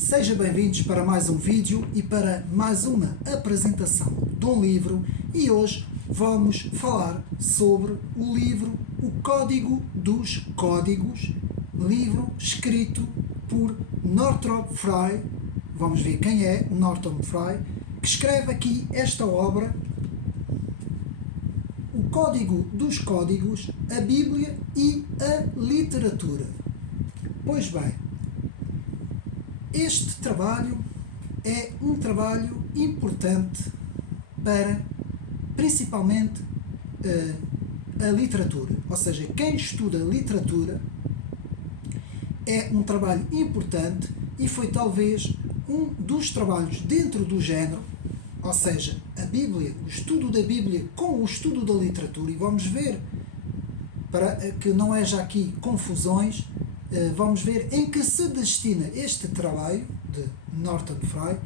Sejam bem-vindos para mais um vídeo e para mais uma apresentação de um livro, e hoje vamos falar sobre o livro O Código dos Códigos, livro escrito por Northrop Frye. Vamos ver quem é Northrop Frye, que escreve aqui esta obra, O Código dos Códigos, a Bíblia e a Literatura. Pois bem, este trabalho é um trabalho importante para, principalmente, a literatura. Ou seja, quem estuda literatura é um trabalho importante e foi talvez um dos trabalhos dentro do género, ou seja, a Bíblia, o estudo da Bíblia com o estudo da literatura, e vamos ver, para que não haja aqui confusões, vamos ver em que se destina este trabalho de Northrop Frye,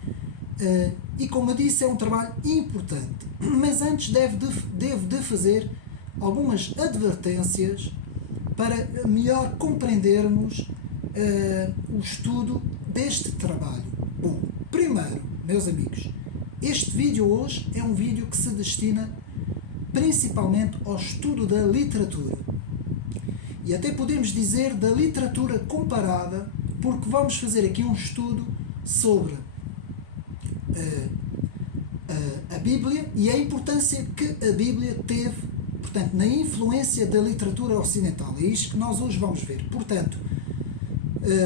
e como eu disse, é um trabalho importante. Mas antes devo de fazer algumas advertências para melhor compreendermos o estudo deste trabalho. Bom, primeiro, meus amigos, este vídeo hoje é um vídeo que se destina principalmente ao estudo da literatura. E até podemos dizer da literatura comparada, porque vamos fazer aqui um estudo sobre a Bíblia e a importância que a Bíblia teve, portanto, na influência da literatura ocidental. É isto que nós hoje vamos ver. Portanto,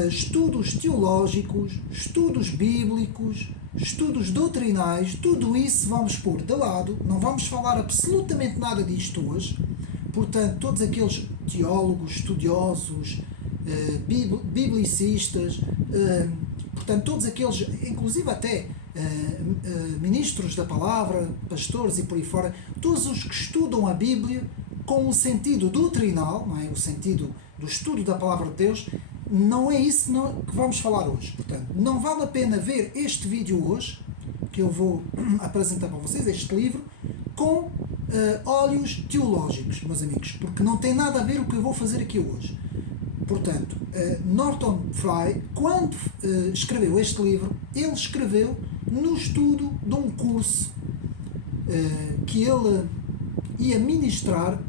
estudos teológicos, estudos bíblicos, estudos doutrinais, tudo isso vamos pôr de lado, não vamos falar absolutamente nada disto hoje. Portanto, todos aqueles teólogos, estudiosos, biblicistas, portanto, todos aqueles, inclusive até ministros da palavra, pastores e por aí fora, todos os que estudam a Bíblia com o sentido doutrinal, não é? O sentido do estudo da palavra de Deus, não é isso que vamos falar hoje. Portanto, não vale a pena ver este vídeo hoje, que eu vou apresentar para vocês, este livro, com olhos teológicos, meus amigos, porque não tem nada a ver o que eu vou fazer aqui hoje. Portanto, Northrop Frye, quando escreveu este livro, ele escreveu no estudo de um curso que ele ia ministrar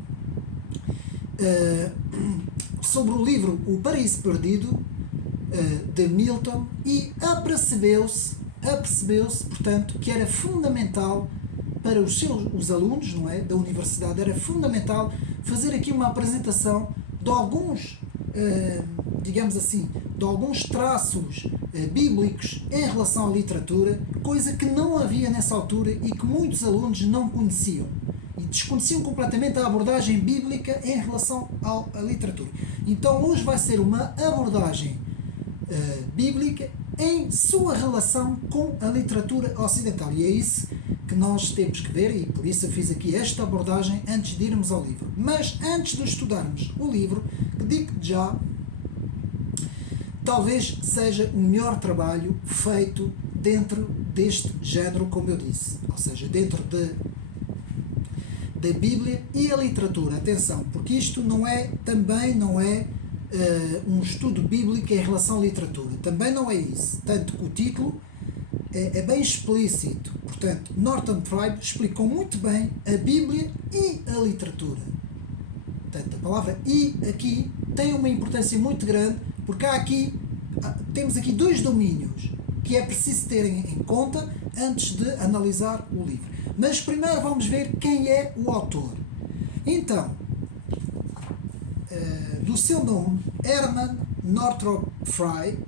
sobre o livro O Paraíso Perdido, de Milton, e apercebeu-se, portanto, que era fundamental para os alunos, não é, da universidade, era fundamental fazer aqui uma apresentação de alguns, digamos assim, de alguns traços bíblicos em relação à literatura, coisa que não havia nessa altura e que muitos alunos não conheciam. E desconheciam completamente a abordagem bíblica em relação à literatura. Então hoje vai ser uma abordagem bíblica em sua relação com a literatura ocidental. E é isso que nós temos que ver, e por isso eu fiz aqui esta abordagem antes de irmos ao livro. Mas antes de estudarmos o livro, que digo já, talvez seja o melhor trabalho feito dentro deste género, como eu disse. Ou seja, dentro da Bíblia e a literatura. Atenção, porque isto também não é um estudo bíblico em relação à literatura. Também não é isso. Tanto que o título é bem explícito. Portanto, Northrop Frye explicou muito bem a Bíblia e a literatura. Portanto, a palavra "e" aqui tem uma importância muito grande, porque temos aqui dois domínios que é preciso terem em conta antes de analisar o livro. Mas primeiro vamos ver quem é o autor. Então, do seu nome, Herman Northrop Frye,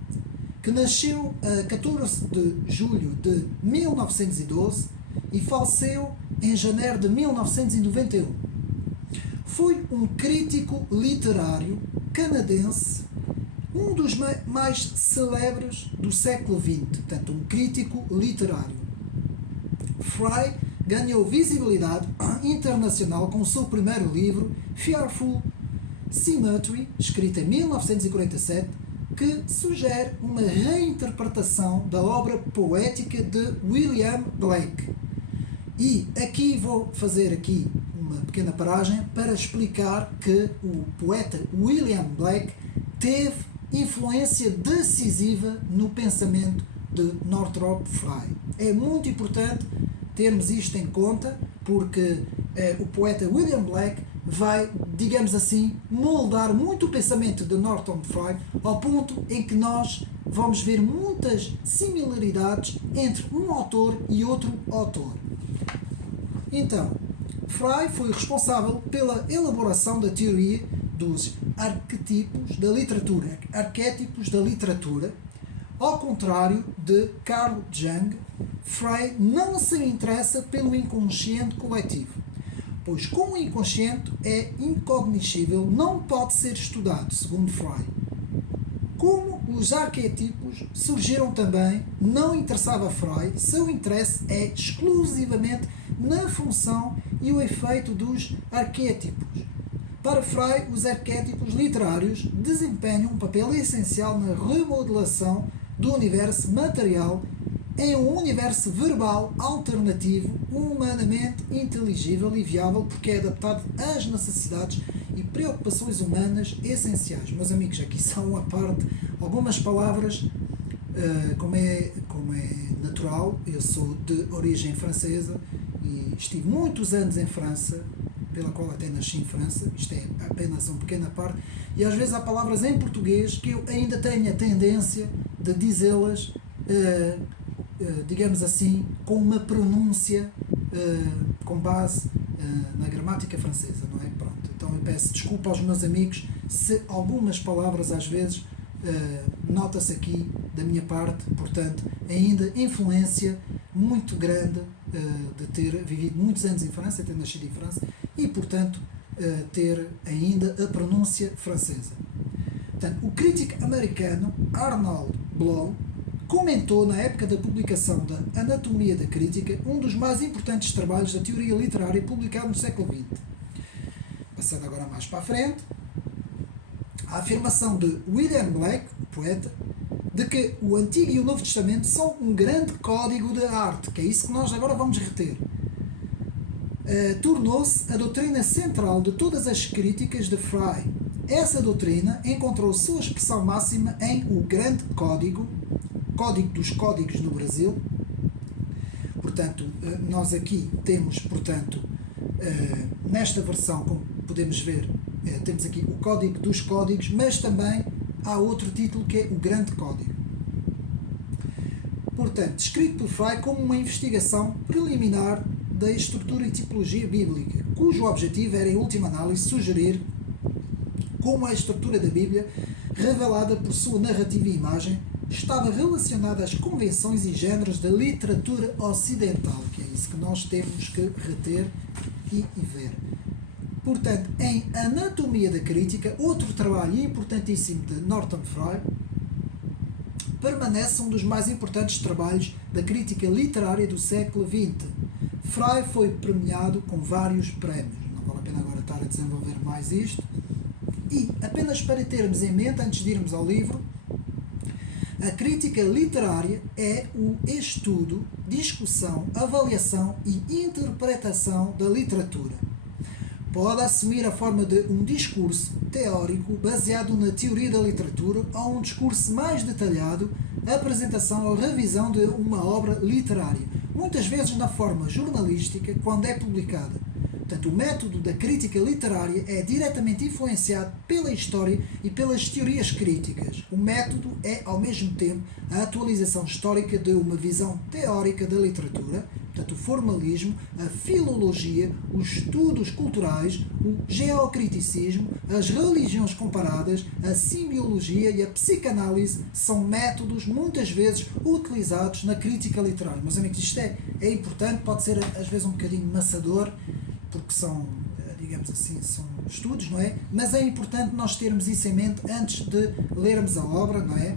que nasceu a 14 de julho de 1912 e faleceu em janeiro de 1991. Foi um crítico literário canadense, um dos mais célebres do século XX, portanto, um crítico literário. Frye ganhou visibilidade internacional com o seu primeiro livro, Fearful Symmetry, escrito em 1947, que sugere uma reinterpretação da obra poética de William Blake. E aqui vou fazer uma pequena paragem para explicar que o poeta William Blake teve influência decisiva no pensamento de Northrop Frye. É muito importante termos isto em conta, porque o poeta William Blake vai, digamos assim, moldar muito o pensamento de Northrop Frye, ao ponto em que nós vamos ver muitas similaridades entre um autor e outro autor. Então, Frye foi responsável pela elaboração da teoria dos arquétipos da literatura. Ao contrário de Carl Jung, Frye não se interessa pelo inconsciente coletivo, pois como o inconsciente é incognoscível, não pode ser estudado, segundo Frye. Como os arquétipos surgiram também, não interessava a Frye, seu interesse é exclusivamente na função e o efeito dos arquétipos. Para Frye, os arquétipos literários desempenham um papel essencial na remodelação do universo material em um universo verbal alternativo, humanamente inteligível e viável, porque é adaptado às necessidades e preocupações humanas essenciais. Meus amigos, aqui são à parte algumas palavras, como é natural. Eu sou de origem francesa e estive muitos anos em França, pela qual até nasci em França. Isto é apenas uma pequena parte, e às vezes há palavras em português que eu ainda tenho a tendência de dizê-las, digamos assim, com uma pronúncia com base na gramática francesa, não é? Pronto. Então eu peço desculpa aos meus amigos se algumas palavras às vezes nota-se aqui da minha parte, portanto, ainda influência muito grande de ter vivido muitos anos em França, ter nascido em França e, portanto, ter ainda a pronúncia francesa. Portanto, o crítico americano Arnold Bloom comentou na época da publicação da Anatomia da Crítica, um dos mais importantes trabalhos da teoria literária publicado no século XX. Passando agora mais para a frente, a afirmação de William Blake, o poeta, de que o Antigo e o Novo Testamento são um grande código de arte, que é isso que nós agora vamos reter, tornou-se a doutrina central de todas as críticas de Frye. Essa doutrina encontrou sua expressão máxima em O Grande Código, Código dos Códigos no Brasil. Portanto, nós aqui temos, portanto, nesta versão, como podemos ver, temos aqui o Código dos Códigos, mas também há outro título que é O Grande Código. Portanto, descrito por Frye como uma investigação preliminar da estrutura e tipologia bíblica, cujo objetivo era, em última análise, sugerir como a estrutura da Bíblia, revelada por sua narrativa e imagem, estava relacionada às convenções e géneros da literatura ocidental, que é isso que nós temos que reter e ver. Portanto, em Anatomia da Crítica, outro trabalho importantíssimo de Norton Frye, permanece um dos mais importantes trabalhos da crítica literária do século XX. Frye foi premiado com vários prémios. Não vale a pena agora estar a desenvolver mais isto. E, apenas para termos em mente, antes de irmos ao livro, a crítica literária é o estudo, discussão, avaliação e interpretação da literatura. Pode assumir a forma de um discurso teórico baseado na teoria da literatura ou um discurso mais detalhado, apresentação ou revisão de uma obra literária, muitas vezes na forma jornalística, quando é publicada. Portanto, o método da crítica literária é diretamente influenciado pela história e pelas teorias críticas. O método é, ao mesmo tempo, a atualização histórica de uma visão teórica da literatura, portanto, o formalismo, a filologia, os estudos culturais, o geocriticismo, as religiões comparadas, a semiologia e a psicanálise são métodos muitas vezes utilizados na crítica literária. Meus amigos, isto é importante, pode ser às vezes um bocadinho maçador, porque são, digamos assim, são estudos, não é? Mas é importante nós termos isso em mente antes de lermos a obra, não é?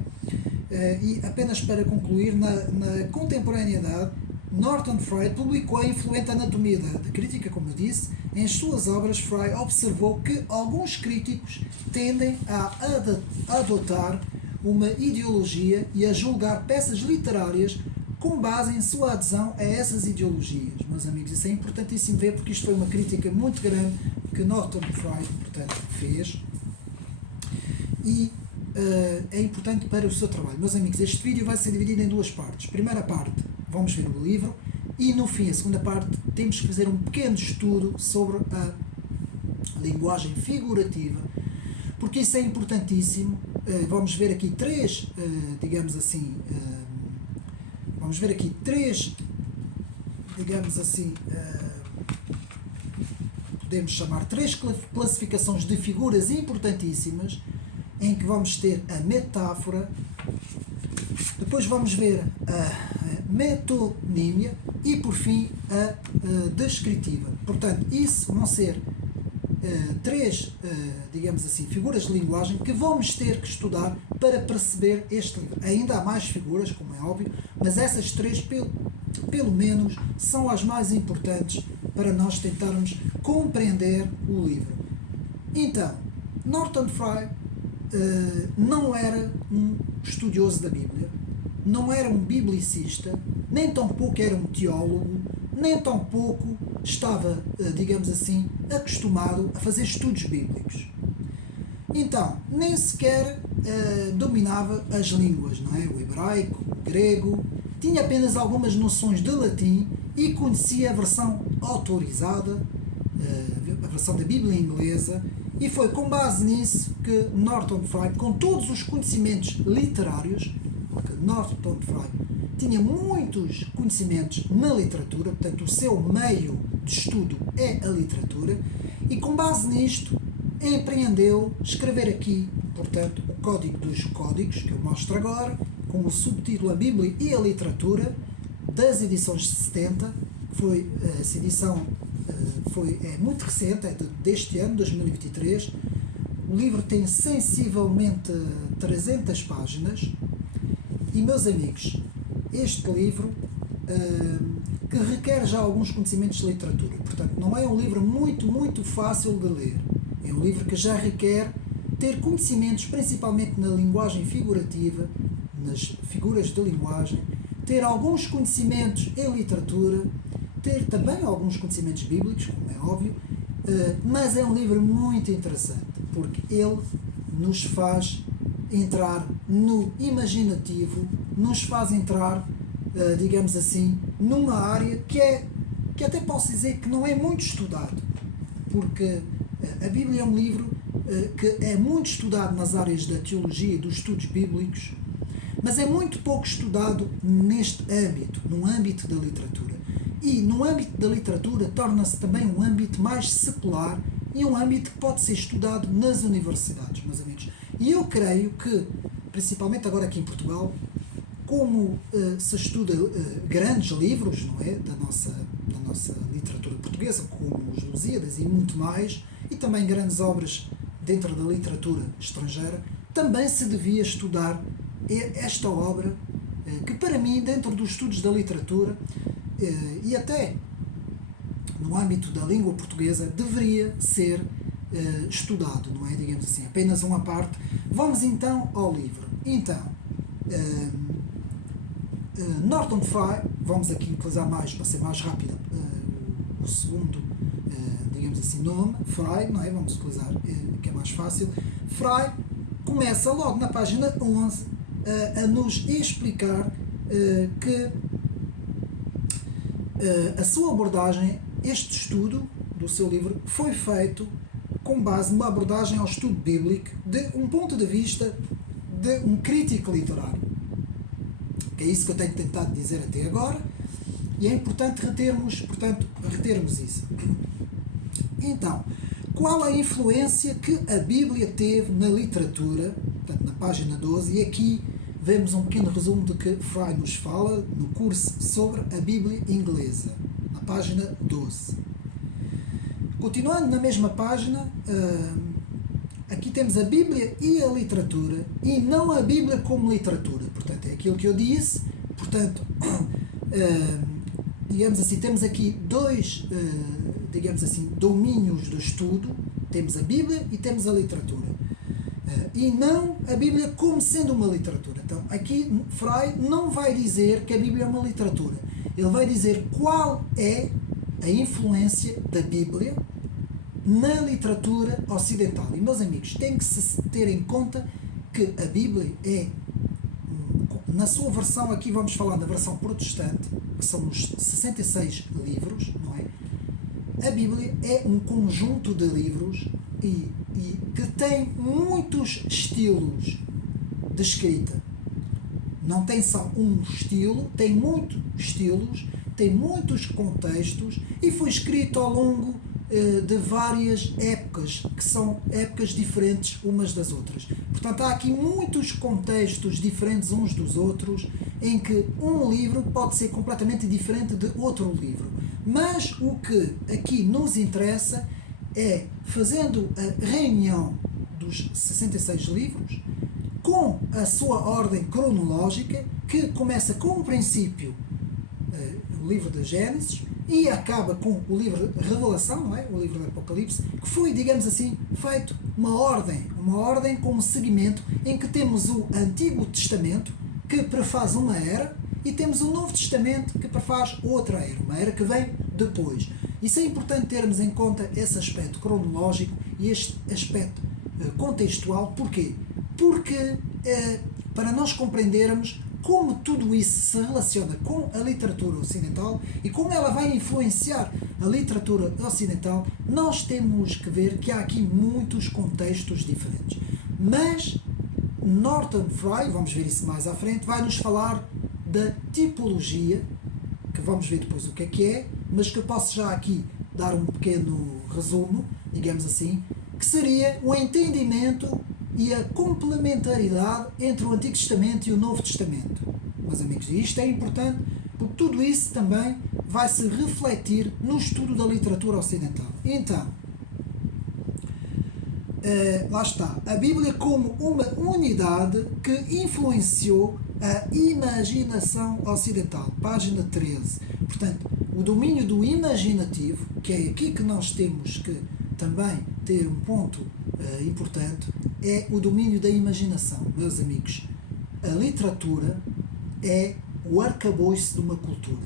E apenas para concluir, na contemporaneidade, Norton Frye publicou a influente Anatomia da Crítica, como eu disse. Em suas obras, Frye observou que alguns críticos tendem a adotar uma ideologia e a julgar peças literárias com base em sua adesão a essas ideologias. Meus amigos, isso é importantíssimo ver, porque isto foi uma crítica muito grande que Norton Frye, portanto, fez. E é importante para o seu trabalho. Meus amigos, este vídeo vai ser dividido em duas partes. Primeira parte, vamos ver o livro, e no fim, a segunda parte, temos que fazer um pequeno estudo sobre a linguagem figurativa, porque isso é importantíssimo. Vamos ver aqui três, digamos assim, podemos chamar três classificações de figuras importantíssimas, em que vamos ter a metáfora, depois vamos ver a metonímia e, por fim, a descritiva. Portanto, isso vão ser três, digamos assim, figuras de linguagem que vamos ter que estudar para perceber este livro. Ainda há mais figuras, como é óbvio, mas essas três, pelo menos, são as mais importantes para nós tentarmos compreender o livro. Então, Norton Fry não era um estudioso da Bíblia, não era um biblicista, nem tampouco era um teólogo, nem tampouco estava, digamos assim, acostumado a fazer estudos bíblicos. Então, nem sequer dominava as línguas, não é? O hebraico, o grego, tinha apenas algumas noções de latim e conhecia a versão autorizada, a versão da Bíblia inglesa, e foi com base nisso que Norton Fry, com todos os conhecimentos literários, porque Norton Fry tinha muitos conhecimentos na literatura, portanto o seu meio de estudo é a literatura, e com base nisto empreendeu escrever aqui, portanto, o Código dos Códigos, que eu mostro agora, com o subtítulo A Bíblia e a Literatura, das edições 70, que foi, essa edição é muito recente, é deste ano, 2023. O livro tem sensivelmente 300 páginas, e, meus amigos, este livro que requer já alguns conhecimentos de literatura, portanto não é um livro muito fácil de ler, é um livro que já requer ter conhecimentos principalmente na linguagem figurativa, nas figuras de linguagem, ter alguns conhecimentos em literatura, ter também alguns conhecimentos bíblicos, como é óbvio, mas é um livro muito interessante, porque ele nos faz entrar no imaginativo, nos faz entrar, digamos assim, numa área que até posso dizer que não é muito estudado, porque a Bíblia é um livro que é muito estudado nas áreas da teologia e dos estudos bíblicos, mas é muito pouco estudado neste âmbito, no âmbito da literatura. E no âmbito da literatura torna-se também um âmbito mais secular e um âmbito que pode ser estudado nas universidades, meus amigos. E eu creio que, principalmente agora aqui em Portugal, como se estuda grandes livros, não é, da nossa literatura portuguesa, como os Lusíadas e muito mais, e também grandes obras dentro da literatura estrangeira, também se devia estudar esta obra, que para mim, dentro dos estudos da literatura, e até no âmbito da língua portuguesa, deveria ser estudado, não é? Digamos assim, apenas uma parte. Vamos então ao livro. Então, Norton Fry, vamos aqui utilizar mais, para ser mais rápido, o segundo, digamos assim, nome, Fry, não é? Vamos utilizar, que é mais fácil. Fry começa logo na página 11 a nos explicar que a sua abordagem, este estudo do seu livro, foi feito com base numa abordagem ao estudo bíblico de um ponto de vista de um crítico literário. Que é isso que eu tenho tentado dizer até agora, e é importante retermos isso. Então, qual a influência que a Bíblia teve na literatura, portanto, na página 12, e aqui vemos um pequeno resumo do que Fry nos fala no curso sobre a Bíblia inglesa, na página 12. Continuando na mesma página, aqui temos a Bíblia e a literatura, e não a Bíblia como literatura. Portanto, é aquilo que eu disse. Portanto, digamos assim, temos aqui dois, digamos assim, domínios do estudo. Temos a Bíblia e temos a literatura. E não a Bíblia como sendo uma literatura. Então, aqui Fry não vai dizer que a Bíblia é uma literatura. Ele vai dizer qual é a influência da Bíblia na literatura ocidental. E, meus amigos, tem que se ter em conta que a Bíblia é, na sua versão, aqui vamos falar da versão protestante, que são os 66 livros, não é? A Bíblia é um conjunto de livros e que tem muitos estilos de escrita. Não tem só um estilo, tem muitos estilos, tem muitos contextos e foi escrito ao longo de várias épocas, que são épocas diferentes umas das outras. Portanto, há aqui muitos contextos diferentes uns dos outros, em que um livro pode ser completamente diferente de outro livro. Mas o que aqui nos interessa é, fazendo a reunião dos 66 livros, com a sua ordem cronológica, que começa com o princípio, o livro de Gênesis, e acaba com o livro de Revelação, não é? O livro do Apocalipse, que foi, digamos assim, feito uma ordem com um seguimento em que temos o Antigo Testamento, que prefaz uma era, e temos o Novo Testamento, que prefaz outra era, uma era que vem depois. Isso é importante termos em conta esse aspecto cronológico e este aspecto contextual. Porquê? Porque para nós compreendermos como tudo isso se relaciona com a literatura ocidental e como ela vai influenciar a literatura ocidental, nós temos que ver que há aqui muitos contextos diferentes. Mas Norton Fry, vamos ver isso mais à frente, vai nos falar da tipologia, que vamos ver depois o que é, mas que eu posso já aqui dar um pequeno resumo, digamos assim, que seria o entendimento e a complementaridade entre o Antigo Testamento e o Novo Testamento. Meus amigos, e isto é importante porque tudo isso também vai se refletir no estudo da literatura ocidental. Então, lá está, a Bíblia como uma unidade que influenciou a imaginação ocidental, página 13. Portanto, o domínio do imaginativo, que é aqui que nós temos que também ter um ponto importante, é o domínio da imaginação. Meus amigos, a literatura é o arcabouço de uma cultura.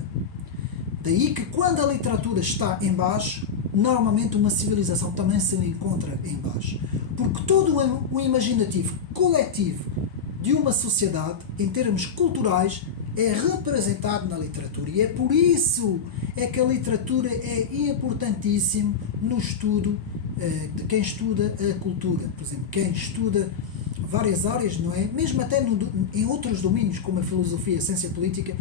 Daí que quando a literatura está em baixo, normalmente uma civilização também se encontra em baixo. Porque todo o imaginativo coletivo de uma sociedade, em termos culturais, é representado na literatura. E é por isso é que a literatura é importantíssima no estudo de quem estuda a cultura. Por exemplo, quem estuda várias áreas, não é? Mesmo até em outros domínios, como a filosofia, a ciência política,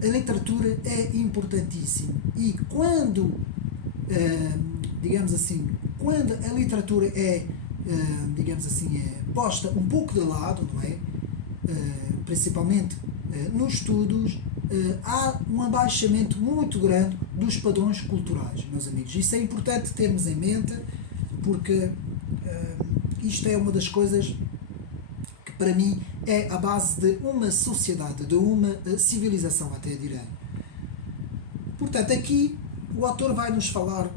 a literatura é importantíssima. E quando, digamos assim, quando a literatura é, digamos assim, é posta um pouco de lado, não é? Principalmente nos estudos, há um abaixamento muito grande dos padrões culturais, meus amigos. Isso é importante termos em mente, porque isto é uma das coisas que para mim é a base de uma sociedade, de uma civilização, até direi. Portanto, aqui o autor vai nos falar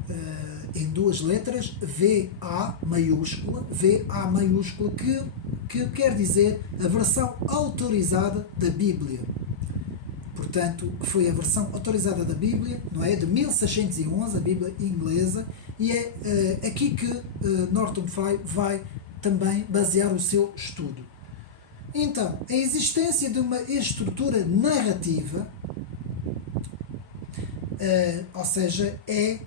em duas letras, VA maiúscula, que quer dizer a versão autorizada da Bíblia. Portanto, que foi a versão autorizada da Bíblia, não é? De 1611, a Bíblia inglesa, e é aqui que Norton Fry vai também basear o seu estudo. Então, a existência de uma estrutura narrativa, ou seja, é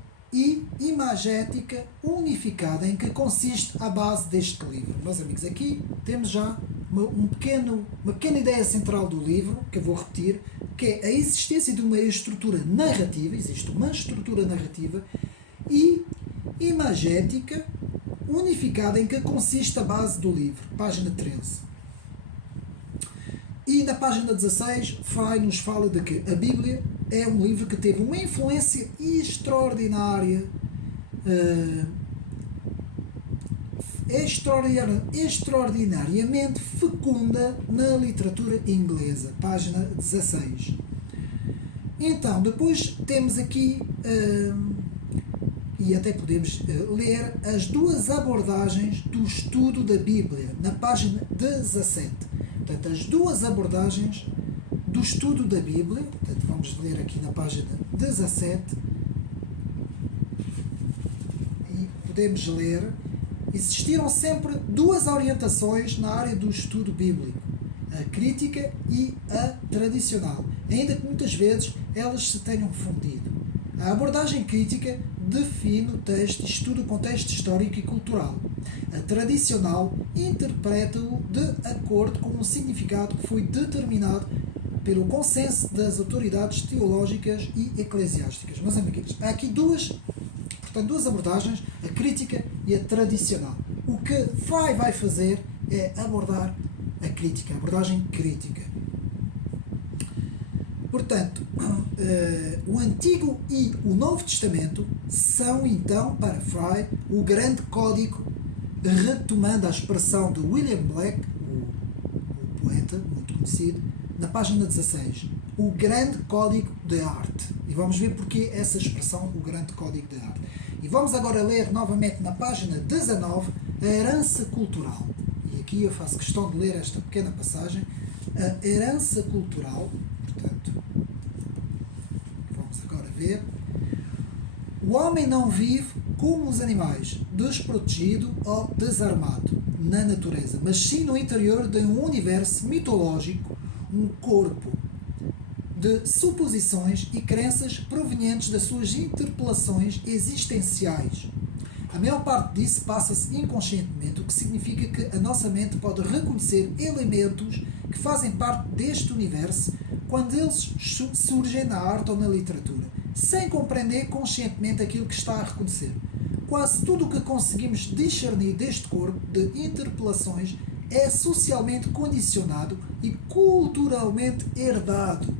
imagética unificada, em que consiste a base deste livro. Meus amigos, aqui temos já uma pequena ideia central do livro, que eu vou repetir, que é a existência de uma estrutura narrativa, existe uma estrutura narrativa, e imagética unificada, em que consiste a base do livro, página 13. E na página 16, Fry nos fala de que a Bíblia é um livro que teve uma influência extraordinária, extraordinariamente fecunda na literatura inglesa, página 16. Então, depois temos aqui, e até podemos ler, as duas abordagens do estudo da Bíblia, na página 17. Portanto, as duas abordagens do estudo da Bíblia, portanto, vamos ler aqui na página 17, e podemos ler existiram sempre duas orientações na área do estudo bíblico: a crítica e a tradicional, ainda que muitas vezes elas se tenham fundido. A abordagem crítica define o texto e estuda o contexto histórico e cultural. A tradicional interpreta-o de acordo com um significado que foi determinado pelo consenso das autoridades teológicas e eclesiásticas. Meus amigos, há aqui duas abordagens, a crítica e a tradicional. O que vai fazer é abordar a crítica, a abordagem crítica. Portanto, o Antigo e o Novo Testamento são então, para Fry, o grande código, retomando a expressão de William Blake, o poeta muito conhecido, na página 16, o grande código de arte. E vamos ver porque essa expressão, o grande código de arte. E vamos agora ler novamente na página 19 a herança cultural. E aqui eu faço questão de ler esta pequena passagem. A herança cultural, portanto, vamos agora ver. O homem não vive como os animais, desprotegido ou desarmado na natureza, mas sim no interior de um universo mitológico, um corpo de suposições e crenças provenientes das suas interpelações existenciais. A maior parte disso passa-se inconscientemente, o que significa que a nossa mente pode reconhecer elementos que fazem parte deste universo quando eles surgem na arte ou na literatura, sem compreender conscientemente aquilo que está a reconhecer. Quase tudo o que conseguimos discernir deste corpo de interpelações é socialmente condicionado e culturalmente herdado.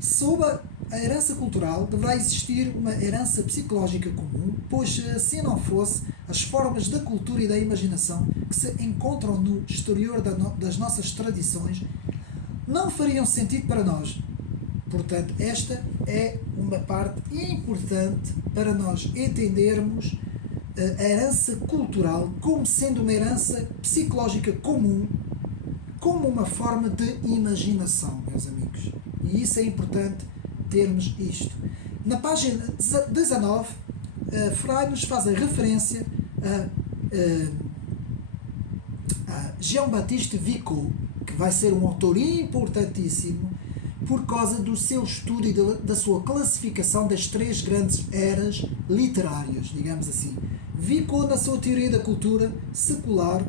Sob a herança cultural deverá existir uma herança psicológica comum, pois se assim não fosse, as formas da cultura e da imaginação que se encontram no exterior das nossas tradições não fariam sentido para nós. Portanto, esta é uma parte importante para nós entendermos a herança cultural como sendo uma herança psicológica comum, como uma forma de imaginação, meus amigos. E isso é importante termos isto. Na página 19, Freud nos faz a referência a Jean-Baptiste Vico, que vai ser um autor importantíssimo por causa do seu estudo e da sua classificação das três grandes eras literárias, digamos assim. Vico, na sua teoria da cultura secular,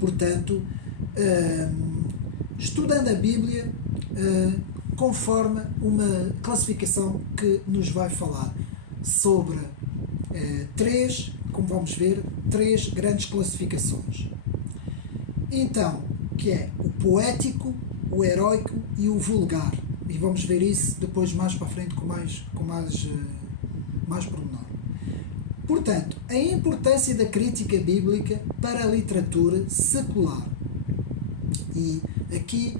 portanto, estudando a Bíblia conforme uma classificação que nos vai falar sobre três, como vamos ver, três grandes classificações. Então, que é o poético, o heróico e o vulgar. E vamos ver isso depois mais para a frente com mais pormenor. Portanto, a importância da crítica bíblica para a literatura secular. E aqui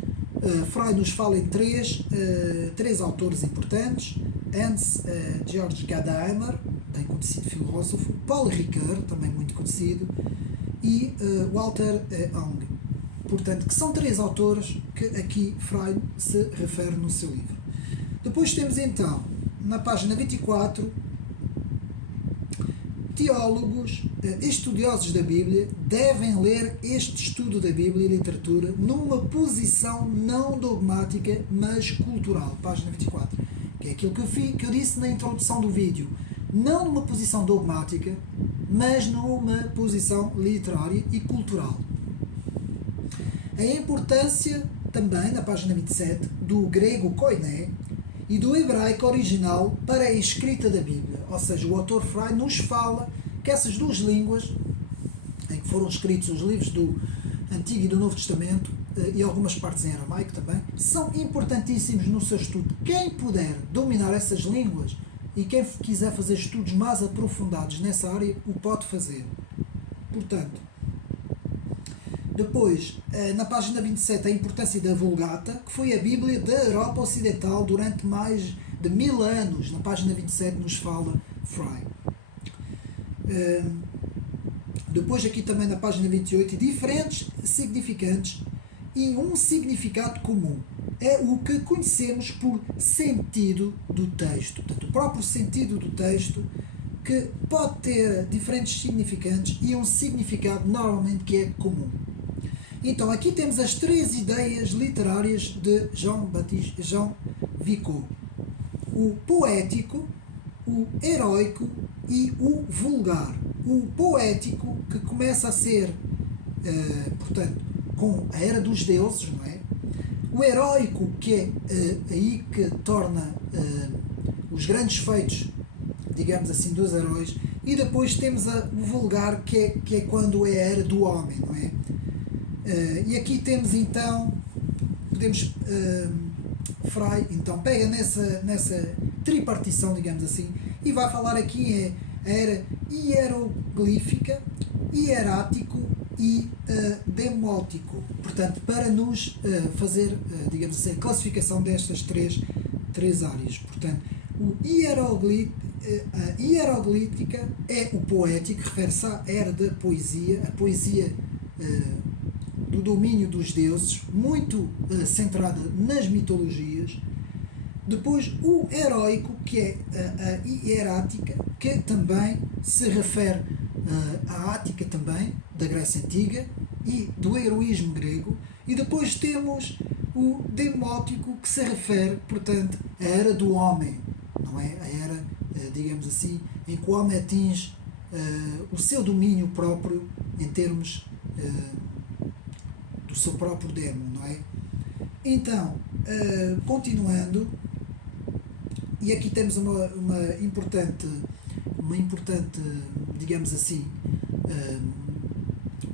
Freud nos fala em três autores importantes: Hans Georg Gadamer, bem conhecido filósofo, Paul Ricoeur, também muito conhecido, e Walter Ong. Portanto, que são três autores que aqui Freud se refere no seu livro. Depois temos então, na página 24, teólogos, estudiosos da Bíblia devem ler este estudo da Bíblia e literatura numa posição não dogmática, mas cultural. Página 24. Que é aquilo que eu disse na introdução do vídeo. Não numa posição dogmática, mas numa posição literária e cultural. A importância também, na página 27, do grego koiné e do hebraico original para a escrita da Bíblia. Ou seja, o autor Freud nos fala que essas duas línguas, em que foram escritos os livros do Antigo e do Novo Testamento, e algumas partes em aramaico também, são importantíssimos no seu estudo. Quem puder dominar essas línguas e quem quiser fazer estudos mais aprofundados nessa área, o pode fazer. Portanto, depois, na página 27, a importância da Vulgata, que foi a Bíblia da Europa Ocidental durante mais de 1000 anos. Na página 27 nos fala Freud. Depois aqui também na página 28, diferentes significantes e um significado comum. É o que conhecemos por sentido do texto. Portanto, o próprio sentido do texto que pode ter diferentes significantes e um significado normalmente que é comum. Então aqui temos as três ideias literárias de Jean Vico: o poético, o heróico e o vulgar. O poético, que começa a ser, portanto, com a era dos deuses, não é? O heróico, que é aí que torna os grandes feitos, digamos assim, dos heróis, e depois temos o vulgar, que é quando é a era do homem, não é? E aqui temos então, podemos, Frey então pega nessa tripartição, digamos assim, e vai falar aqui a era hieroglífica, hierático e demótico. Portanto, para nos fazer, digamos assim, a classificação destas três áreas. Portanto, a hieroglítica é o poético, refere-se à era da poesia, a poesia do domínio dos deuses, muito centrada nas mitologias. Depois o heróico, que é a hierática, que também se refere à Ática também, da Grécia Antiga, e do heroísmo grego. E depois temos o demótico, que se refere, portanto, à era do homem, não é? A era, digamos assim, em que o homem atinge o seu domínio próprio em termos do seu próprio demo, não é? Então, continuando, e aqui temos uma importante, digamos assim,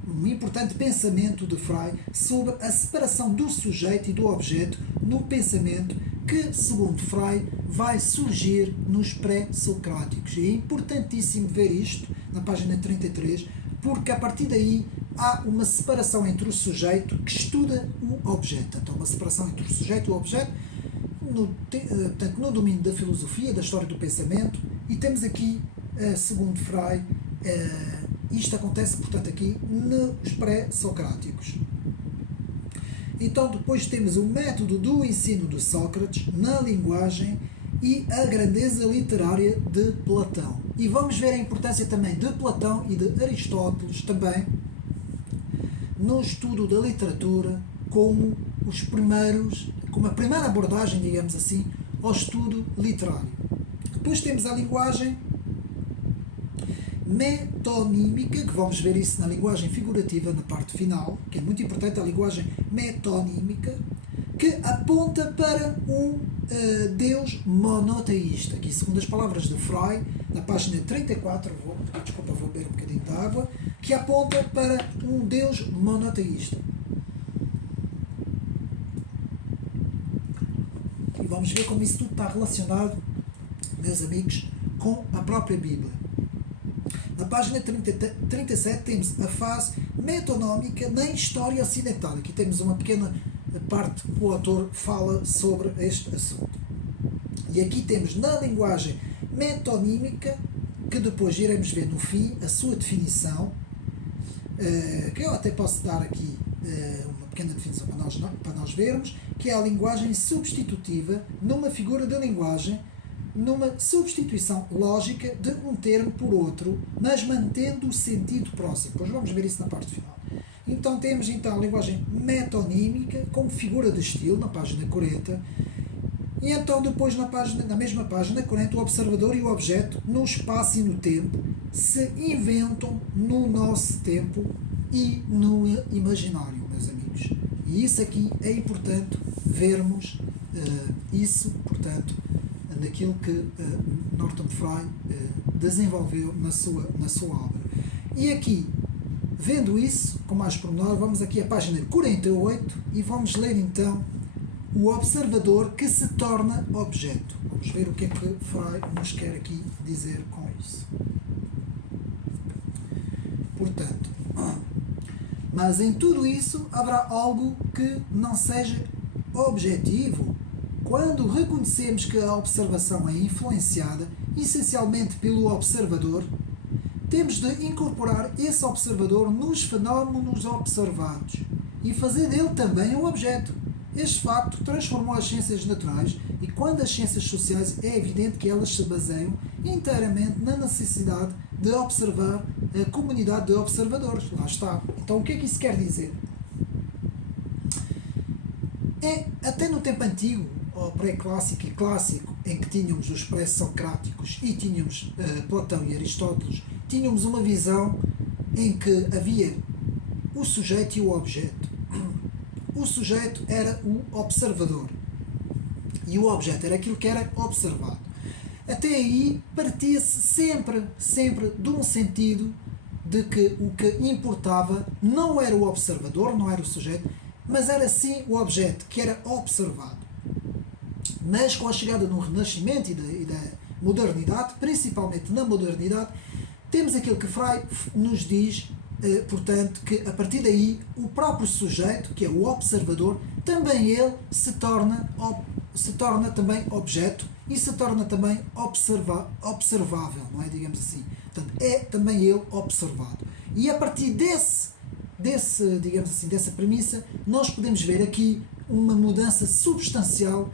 um importante pensamento de Frey sobre a separação do sujeito e do objeto no pensamento que, segundo Frey, vai surgir nos pré-socráticos. E é importantíssimo ver isto na página 33, porque a partir daí há uma separação entre o sujeito que estuda o objeto. Então, uma separação entre o sujeito e o objeto portanto, no domínio da filosofia, da história do pensamento, e temos aqui, segundo Frey, isto acontece, portanto, aqui nos pré-socráticos. Então, depois temos o método do ensino de Sócrates na linguagem e a grandeza literária de Platão. E vamos ver a importância também de Platão e de Aristóteles também no estudo da literatura como a primeira abordagem, digamos assim, ao estudo literário. Depois temos a linguagem metonímica, que vamos ver isso na linguagem figurativa, na parte final, que é muito importante, a linguagem metonímica, que aponta para um Deus monoteísta, aqui segundo as palavras de Frey, na página 34, vou beber um bocadinho de água, que aponta para um Deus monoteísta. E vamos ver como isso tudo está relacionado, meus amigos, com a própria Bíblia. Na página 37 temos a fase metonômica na história ocidental. Aqui temos uma pequena parte que o autor fala sobre este assunto. E aqui temos na linguagem metonímica, que depois iremos ver no fim a sua definição, que eu até posso dar aqui uma pequena definição para nós vermos, que é a linguagem substitutiva numa figura de linguagem, numa substituição lógica de um termo por outro, mas mantendo o sentido próximo. Depois vamos ver isso na parte final. Então temos a linguagem metonímica como figura de estilo, na página 40, e então depois na mesma página 40, o observador e o objeto, no espaço e no tempo, se inventam no nosso tempo e no imaginário, meus amigos. E isso aqui é importante vermos isso, portanto, naquilo que Norton Frey desenvolveu na sua obra. E aqui, vendo isso com mais pormenor, vamos aqui à página 48 e vamos ler então o observador que se torna objeto. Vamos ver o que é que Frey nos quer aqui dizer com isso. Portanto, mas em tudo isso haverá algo que não seja objetivo. Quando reconhecemos que a observação é influenciada essencialmente pelo observador, temos de incorporar esse observador nos fenómenos observados e fazer dele também um objeto. Este facto transformou as ciências naturais e quando as ciências sociais é evidente que elas se baseiam inteiramente na necessidade de observar a comunidade de observadores. Lá está. Então o que é que isso quer dizer? Até no tempo antigo, ou pré-clássico e clássico, em que tínhamos os pré-socráticos e tínhamos Platão e Aristóteles, tínhamos uma visão em que havia o sujeito e o objeto. O sujeito era o observador e o objeto era aquilo que era observado. Até aí partia-se sempre de um sentido de que o que importava não era o observador, não era o sujeito, mas era sim o objeto que era observado. Mas com a chegada do Renascimento e da modernidade, principalmente na modernidade, temos aquilo que Freire nos diz, portanto, que a partir daí o próprio sujeito, que é o observador, também ele se torna também objeto e se torna também observável, não é? Digamos assim. Portanto, é também ele observado. E a partir digamos assim, dessa premissa, nós podemos ver aqui uma mudança substancial,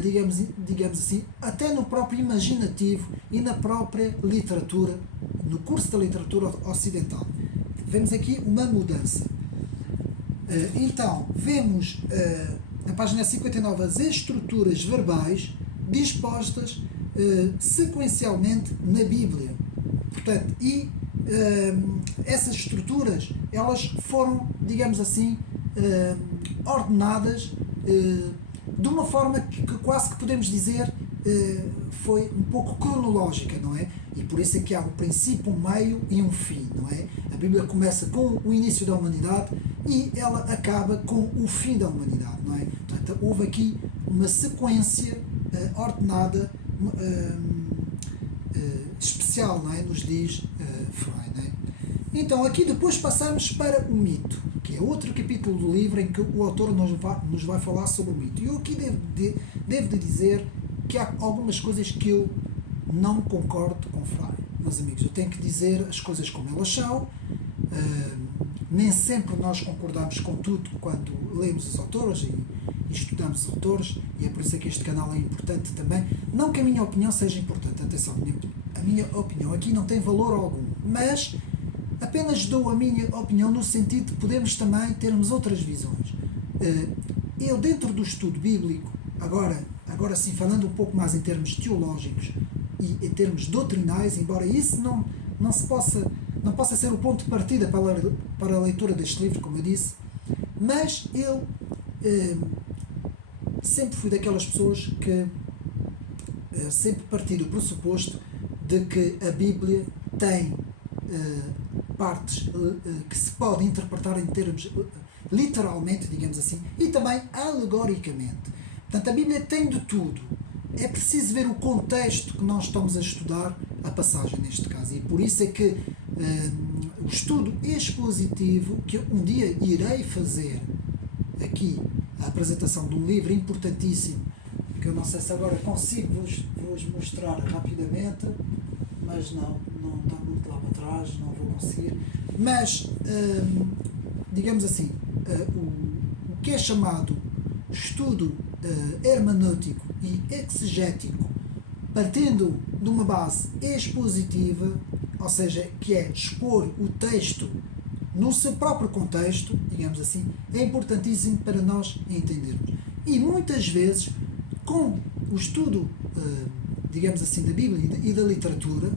digamos assim, até no próprio imaginativo e na própria literatura, no curso da literatura ocidental. Vemos aqui uma mudança. Então, vemos na página 59 as estruturas verbais dispostas sequencialmente na Bíblia. Portanto, essas estruturas, elas foram, digamos assim, ordenadas de uma forma que quase que podemos dizer foi um pouco cronológica, não é? E por isso é que há um princípio, um meio e um fim, não é? A Bíblia começa com o início da humanidade e ela acaba com o fim da humanidade, não é? Portanto, houve aqui uma sequência ordenada, especial, não é? Nos diz Freire, não é? Então, aqui depois passamos para o mito, que é outro capítulo do livro em que o autor nos vai falar sobre o mito. E eu aqui devo de dizer que há algumas coisas que eu não concordo com Freire, meus amigos. Eu tenho que dizer as coisas como elas são. Nem sempre nós concordamos com tudo quando lemos os autores e estudamos os autores, e é por isso que este canal é importante também. Não que a minha opinião seja importante, atenção, a minha opinião aqui não tem valor algum, mas apenas dou a minha opinião no sentido de podermos também termos outras visões. Eu, dentro do estudo bíblico, agora sim, falando um pouco mais em termos teológicos e em termos doutrinais, embora isso não possa ser o ponto de partida para a leitura deste livro, como eu disse, mas eu sempre fui daquelas pessoas que sempre parti do pressuposto de que a Bíblia tem partes que se podem interpretar em termos literalmente, digamos assim, e também alegoricamente. Portanto, a Bíblia tem de tudo. É preciso ver o contexto que nós estamos a estudar a passagem neste caso. E por isso é que o estudo expositivo, que eu um dia irei fazer aqui, a apresentação de um livro importantíssimo, que eu não sei se agora consigo vos mostrar rapidamente, mas não está muito lá para trás, não vou conseguir. Mas, digamos assim, o que é chamado estudo hermenêutico e exegético, partindo de uma base expositiva, ou seja, que é expor o texto no seu próprio contexto, digamos assim, é importantíssimo para nós entendermos. E muitas vezes, com o estudo, digamos assim, da Bíblia e da literatura,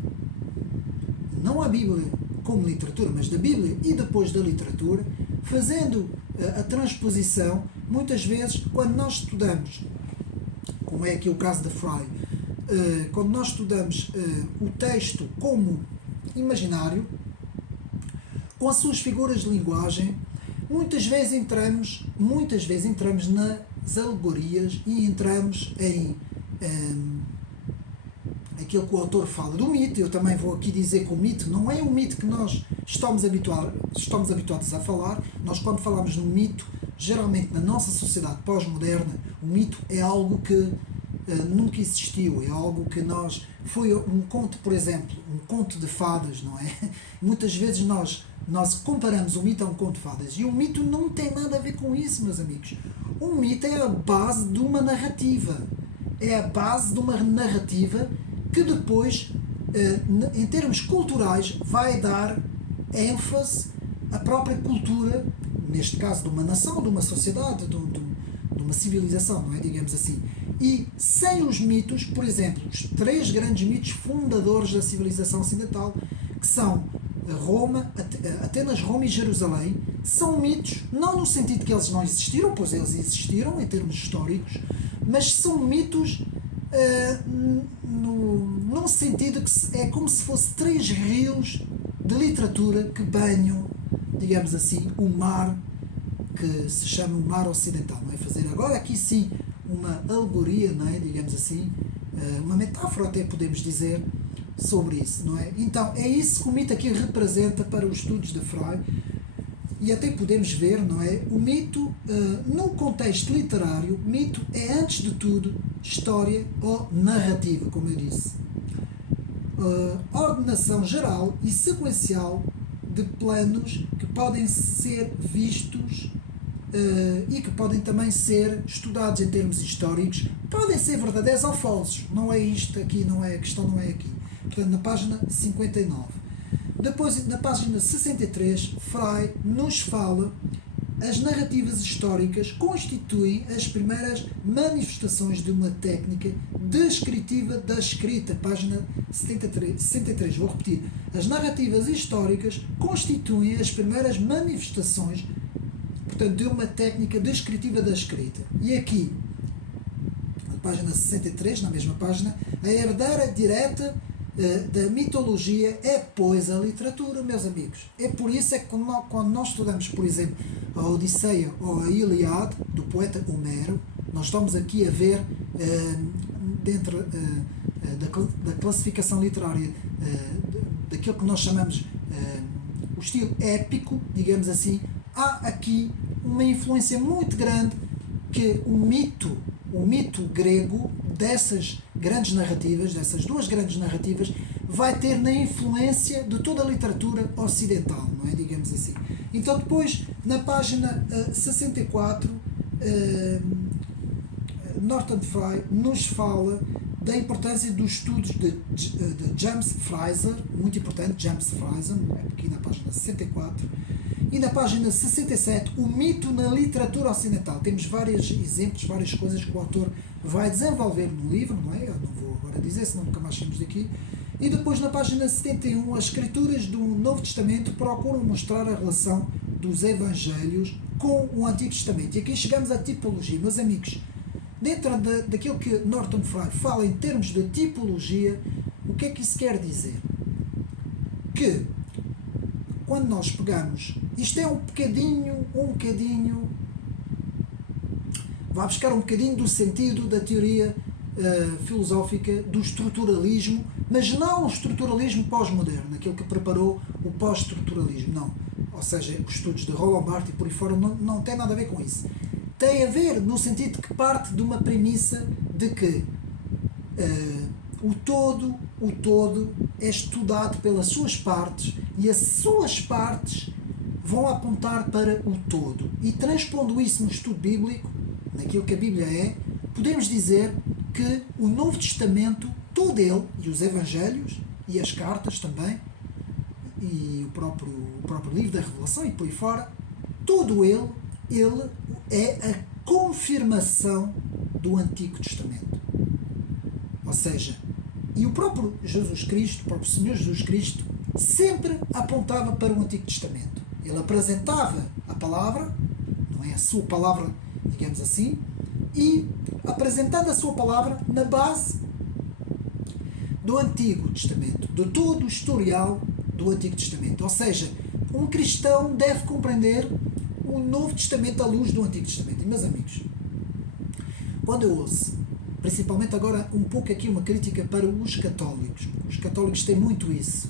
não a Bíblia como literatura, mas da Bíblia e depois da literatura, fazendo a transposição, muitas vezes, quando nós estudamos, como é aqui o caso da Freire, quando nós estudamos o texto como imaginário, com as suas figuras de linguagem, muitas vezes entramos nas alegorias e entramos em aquilo que o autor fala do mito. Eu também vou aqui dizer que o mito não é um mito que nós estamos habituados a falar. Nós, quando falamos no mito, geralmente na nossa sociedade pós-moderna, o mito é algo que nunca existiu, é algo que foi um conto, por exemplo, um conto de fadas, não é? Muitas vezes nós comparamos o mito a um conto de fadas, e o mito não tem nada a ver com isso, meus amigos. Um mito é a base de uma narrativa. É a base de uma narrativa que depois, em termos culturais, vai dar ênfase à própria cultura, neste caso de uma nação, de uma sociedade, de uma civilização, não é? Digamos assim. E sem os mitos, por exemplo, os 3 grandes mitos fundadores da civilização ocidental, que são Roma, Atenas, Roma e Jerusalém, são mitos, não no sentido que eles não existiram, pois eles existiram em termos históricos, mas são mitos num sentido que é como se fosse 3 rios de literatura que banham, digamos assim, o mar que se chama o mar ocidental, não é? Fazer agora aqui sim uma alegoria, não é? Digamos assim, uma metáfora até podemos dizer sobre isso, não é? Então é isso que o mito aqui representa para os estudos de Freud, e até podemos ver, não é? O mito, num contexto literário, mito é antes de tudo história ou narrativa, como eu disse. Ordenação geral e sequencial de planos que podem ser vistos e que podem também ser estudados em termos históricos, podem ser verdadeiros ou falsos. Não é isto aqui, não é, a questão não é aqui. Portanto, na página 59. Depois, na página 63, Freud nos fala: as narrativas históricas constituem as primeiras manifestações de uma técnica descritiva da escrita. Página 63, vou repetir. As narrativas históricas constituem as primeiras manifestações, portanto, de uma técnica descritiva da escrita. E aqui, na página 63, na mesma página, a herdeira direta da mitologia é, pois, a literatura, meus amigos. É por isso é que quando nós estudamos, por exemplo, a Odisseia ou a Ilíada, do poeta Homero, nós estamos aqui a ver, dentro da classificação literária, daquilo que nós chamamos o estilo épico, digamos assim, há aqui uma influência muito grande que o mito grego, dessas grandes narrativas, dessas 2 grandes narrativas, vai ter na influência de toda a literatura ocidental, não é? Digamos assim. Então depois, na página 64, Norton Frey nos fala da importância dos estudos de James Frazer, muito importante, James Frazer, aqui na página 64, e na página 67, o mito na literatura ocidental. Temos vários exemplos, várias coisas que o autor vai desenvolver no livro, não é? Eu não vou agora dizer, senão nunca mais saímos daqui. E depois, na página 71, as escrituras do Novo Testamento procuram mostrar a relação dos Evangelhos com o Antigo Testamento. E aqui chegamos à tipologia, meus amigos. Dentro daquilo que Norton Frey fala em termos de tipologia, o que é que isso quer dizer? Que quando nós pegamos, isto é um bocadinho, vai buscar um bocadinho do sentido da teoria filosófica do estruturalismo, mas não o estruturalismo pós-moderno, aquilo que preparou o pós-estruturalismo, não. Ou seja, os estudos de Roland Barthes e por aí fora não tem nada a ver com isso. Tem a ver no sentido que parte de uma premissa de que o todo é estudado pelas suas partes e as suas partes vão apontar para o todo. E transpondo isso no estudo bíblico, naquilo que a Bíblia é, podemos dizer que o Novo Testamento, todo ele, e os Evangelhos, e as cartas também, e o próprio livro da Revelação e por aí fora, todo ele é a confirmação do Antigo Testamento. Ou seja, e o próprio Jesus Cristo, o próprio Senhor Jesus Cristo, sempre apontava para o Antigo Testamento. Ele apresentava a palavra, não é a sua palavra, digamos assim, e apresentando a sua palavra na base do Antigo Testamento, de todo o historial do Antigo Testamento. Ou seja, um cristão deve compreender o Novo Testamento à luz do Antigo Testamento. E, meus amigos, quando eu ouço, principalmente agora um pouco aqui uma crítica para os católicos têm muito isso,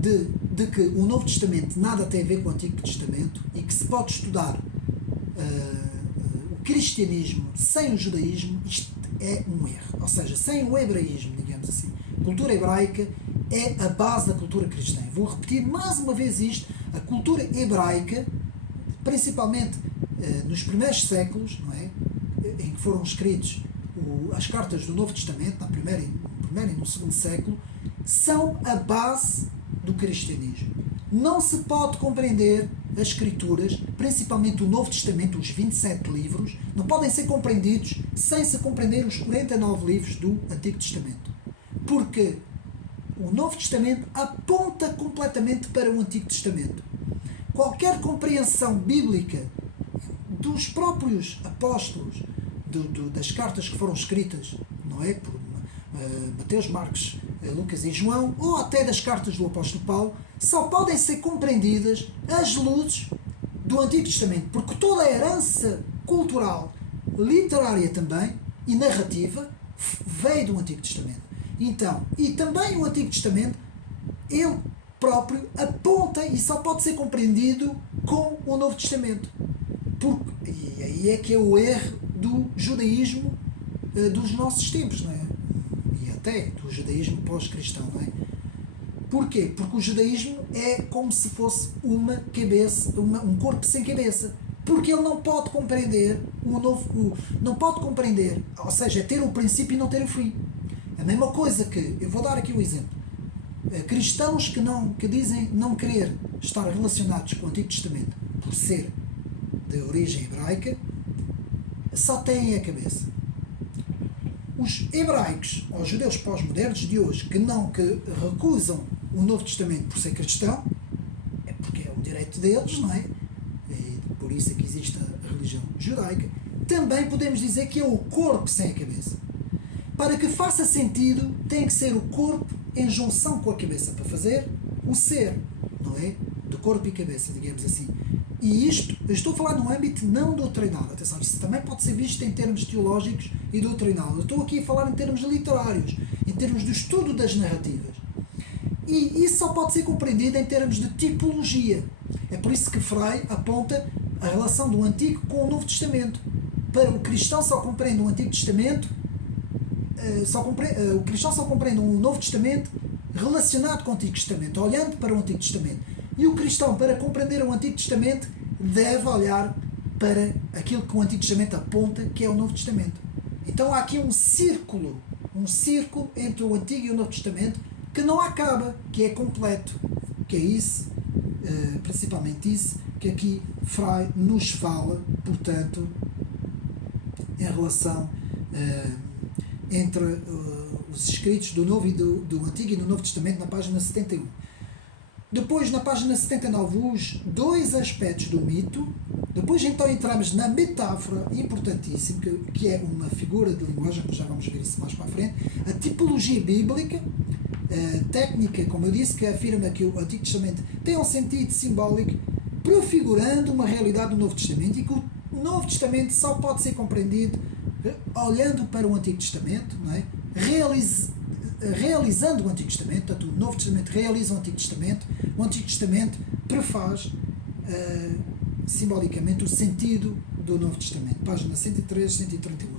de que o Novo Testamento nada tem a ver com o Antigo Testamento e que se pode estudar o cristianismo sem o judaísmo, isto é um erro. Ou seja, sem o hebraísmo, digamos assim. A cultura hebraica é a base da cultura cristã. Vou repetir mais uma vez isto. A cultura hebraica, principalmente nos primeiros séculos, não é? Em que foram escritos as cartas do Novo Testamento, no primeiro e no segundo século, são a base do cristianismo. Não se pode compreender as Escrituras, principalmente o Novo Testamento, os 27 livros, não podem ser compreendidos sem se compreender os 49 livros do Antigo Testamento. Porque o Novo Testamento aponta completamente para o Antigo Testamento. Qualquer compreensão bíblica dos próprios apóstolos, das cartas que foram escritas, não é? Por Mateus, Marcos, Lucas e João, ou até das cartas do apóstolo Paulo, só podem ser compreendidas às luzes do Antigo Testamento, porque toda a herança cultural, literária também, e narrativa, veio do Antigo Testamento. Então, e também o Antigo Testamento, ele próprio aponta e só pode ser compreendido com o Novo Testamento. E aí é que é o erro do judaísmo dos nossos tempos, não é? E até do judaísmo pós-cristão, não é? Porquê? Porque o judaísmo é como se fosse uma cabeça, um corpo sem cabeça. Porque ele não pode compreender não pode compreender, ou seja, é ter o princípio e não ter o fim. A mesma coisa que, eu vou dar aqui um exemplo, cristãos que dizem não querer estar relacionados com o Antigo Testamento por ser de origem hebraica, só têm a cabeça. Os hebraicos, ou os judeus pós-modernos de hoje, que recusam o Novo Testamento por ser cristão, é porque é um direito deles, não é? E por isso é que existe a religião judaica. Também podemos dizer que é o corpo sem a cabeça. Para que faça sentido, tem que ser o corpo em junção com a cabeça, para fazer o ser, não é? De corpo e cabeça, digamos assim. E isto, eu estou a falar num âmbito não doutrinal. Atenção, isso também pode ser visto em termos teológicos e doutrinal. Eu estou aqui a falar em termos literários, em termos do estudo das narrativas. E isso só pode ser compreendido em termos de tipologia. É por isso que Frei aponta a relação do Antigo com o Novo Testamento. Para o cristão só compreende o Antigo Testamento, o cristão só compreende o Novo Testamento relacionado com o Antigo Testamento, olhando para o Antigo Testamento. E o cristão, para compreender o Antigo Testamento, deve olhar para aquilo que o Antigo Testamento aponta, que é o Novo Testamento. Então há aqui um círculo entre o Antigo e o Novo Testamento, que não acaba, que é completo. Que é isso, principalmente isso, que aqui Frei nos fala, portanto, em relação entre os escritos do Novo e do Antigo e do Novo Testamento, na página 71. Depois, na página 79, os dois aspectos do mito. Depois, então, entramos na metáfora, importantíssimo, que é uma figura de linguagem, já vamos ver isso mais para a frente. A tipologia bíblica, técnica, como eu disse, que afirma que o Antigo Testamento tem um sentido simbólico, prefigurando uma realidade do Novo Testamento, e que o Novo Testamento só pode ser compreendido olhando para o Antigo Testamento, não é? Realizando o Antigo Testamento. Portanto, o Novo Testamento realiza o Antigo Testamento, o Antigo Testamento prefaz simbolicamente o sentido do Novo Testamento. Página 103, 138.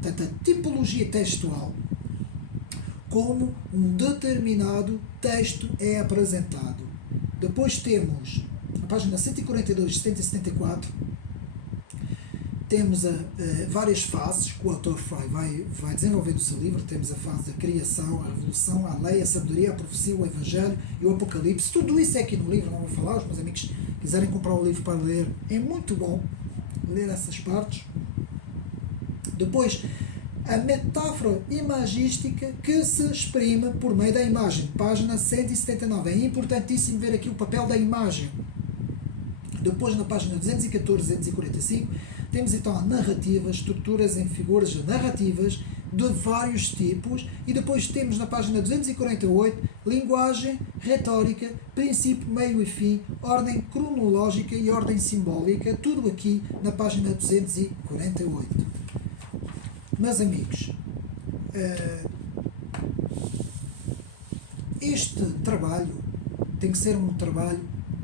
Portanto, a tipologia textual, como um determinado texto é apresentado. Depois temos, na página 142, 70 e 74, temos várias fases que o autor Frei vai desenvolver no seu livro. Temos a fase da criação, a revolução, a lei, a sabedoria, a profecia, o evangelho e o apocalipse. Tudo isso é aqui no livro, não vou falar. Os meus amigos quiserem comprar o livro para ler, é muito bom ler essas partes. Depois, a metáfora imagística que se exprime por meio da imagem. Página 179. É importantíssimo ver aqui o papel da imagem. Depois, na página 214, 245, temos então a narrativa, estruturas em figuras narrativas de vários tipos, e depois temos na página 248 linguagem, retórica, princípio, meio e fim, ordem cronológica e ordem simbólica, tudo aqui na página 248. Meus amigos, este trabalho tem que ser um trabalho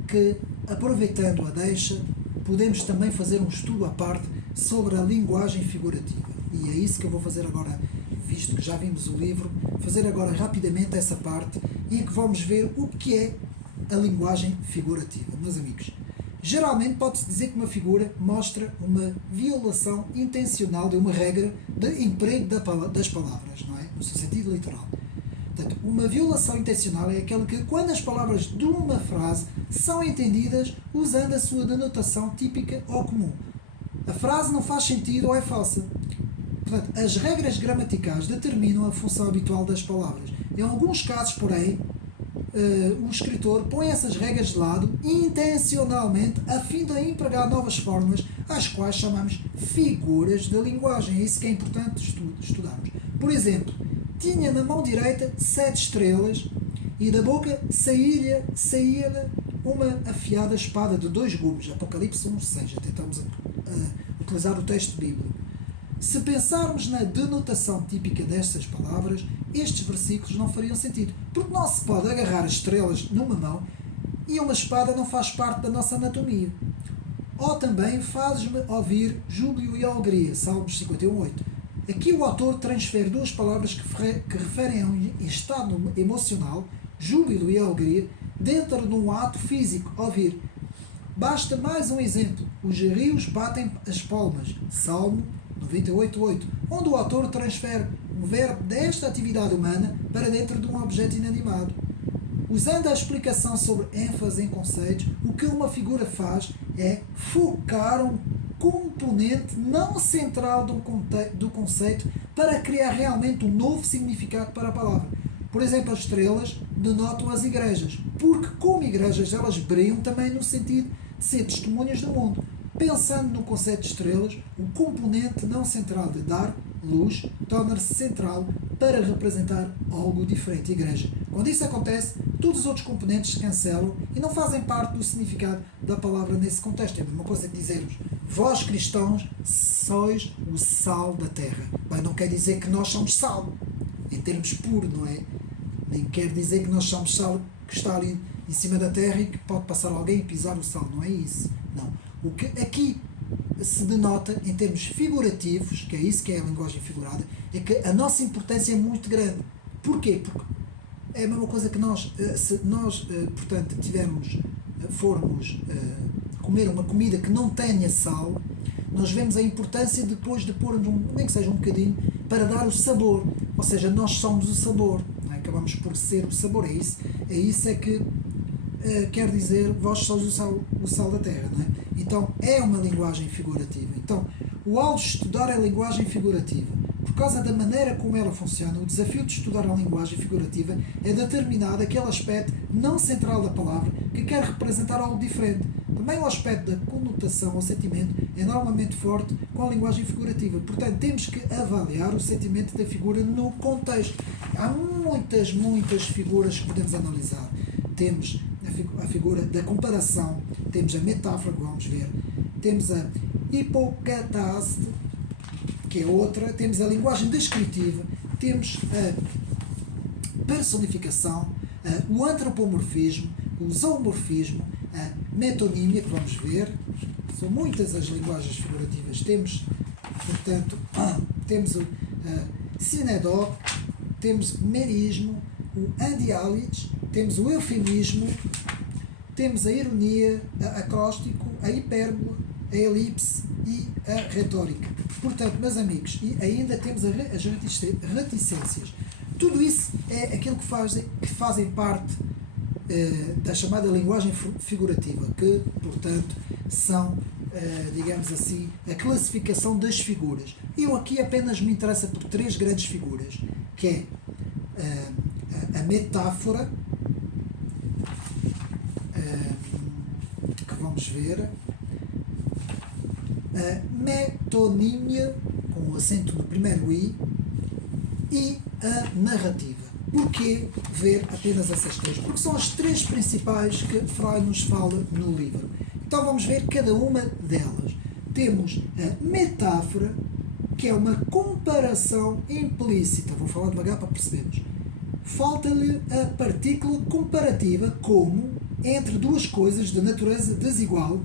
que, aproveitando a deixa, podemos também fazer um estudo à parte sobre a linguagem figurativa. E é isso que eu vou fazer agora, visto que já vimos o livro, fazer agora rapidamente essa parte em que vamos ver o que é a linguagem figurativa. Meus amigos, Geralmente pode-se dizer que uma figura mostra uma violação intencional de uma regra de emprego das palavras, não é? No seu sentido literal. Portanto, uma violação intencional é aquela que, quando as palavras de uma frase são entendidas usando a sua denotação típica ou comum. A frase não faz sentido ou é falsa. Portanto, as regras gramaticais determinam a função habitual das palavras. Em alguns casos, porém, o escritor põe essas regras de lado intencionalmente a fim de empregar novas formas, às quais chamamos figuras de linguagem. É isso que é importante estudarmos. Por exemplo, tinha na mão direita 7 estrelas e da boca saía uma afiada espada de 2 gumes. Apocalipse 1:6. Tentamos utilizar o texto bíblico. Se pensarmos na denotação típica destas palavras, estes versículos não fariam sentido, porque não se pode agarrar estrelas numa mão e uma espada não faz parte da nossa anatomia. Ou também fazes-me ouvir júbilo e alegria, Salmos 51:8. Aqui o autor transfere 2 palavras que referem a um estado emocional, júbilo e alegria, dentro de um ato físico, ouvir. Basta mais um exemplo. Os rios batem as palmas, Salmo 98:8, onde o autor transfere o verbo desta atividade humana para dentro de um objeto inanimado. Usando a explicação sobre ênfase em conceitos, o que uma figura faz é focar um componente não central do conceito para criar realmente um novo significado para a palavra. Por exemplo, as estrelas denotam as igrejas, porque como igrejas elas brilham também no sentido de ser testemunhas do mundo. Pensando no conceito de estrelas, o componente não central de dar luz torna-se central para representar algo diferente, igreja. Quando isso acontece, todos os outros componentes se cancelam e não fazem parte do significado da palavra nesse contexto. É a mesma coisa que dizermos: vós cristãos sois o sal da terra. Bem, não quer dizer que nós somos sal, em termos puros, não é? Nem quer dizer que nós somos sal que está ali em cima da terra e que pode passar alguém e pisar o sal. Não é isso. Não. O que aqui se denota em termos figurativos, que é isso que é a linguagem figurada, é que a nossa importância é muito grande. Porquê? Porque é a mesma coisa que nós, se nós, portanto, formos comer uma comida que não tenha sal, nós vemos a importância depois de pôr, nem que seja um bocadinho, para dar o sabor. Ou seja, nós somos o sabor. Não é? Acabamos por ser o sabor. É isso que quer dizer, vós sois o sal da terra. Não é? Então, é uma linguagem figurativa. Então, ao estudar a linguagem figurativa, por causa da maneira como ela funciona, o desafio de estudar a linguagem figurativa é determinar aquele aspecto não central da palavra que quer representar algo diferente. Também o aspecto da conotação ou sentimento é normalmente forte com a linguagem figurativa. Portanto, temos que avaliar o sentimento da figura no contexto. Há muitas figuras que podemos analisar. Temos a figura da comparação, temos a metáfora que vamos ver, temos a hipocatase, que é outra, temos a linguagem descritiva, temos a personificação, o antropomorfismo, o zoomorfismo, a metonímia, que vamos ver. São muitas as linguagens figurativas. Temos, portanto, temos o sinedó, temos o merismo, o andiálite, temos o eufemismo, temos a ironia, a acróstico, a hipérbole, a elipse e a retórica. Portanto, meus amigos, e ainda temos as reticências. Tudo isso é aquilo que fazem parte da chamada linguagem figurativa, que, portanto, são, digamos assim, a classificação das figuras. Eu aqui apenas me interessa por 3 grandes figuras, que é a metáfora, que vamos ver, a metonímia, com o acento no primeiro i, e a narrativa. Porquê ver apenas essas 3? Porque são as 3 principais que Freud nos fala no livro. Então vamos ver cada uma delas. Temos a metáfora, que é uma comparação implícita. Vou falar devagar para percebermos. Falta-lhe a partícula comparativa, como entre 2 coisas de natureza desigual,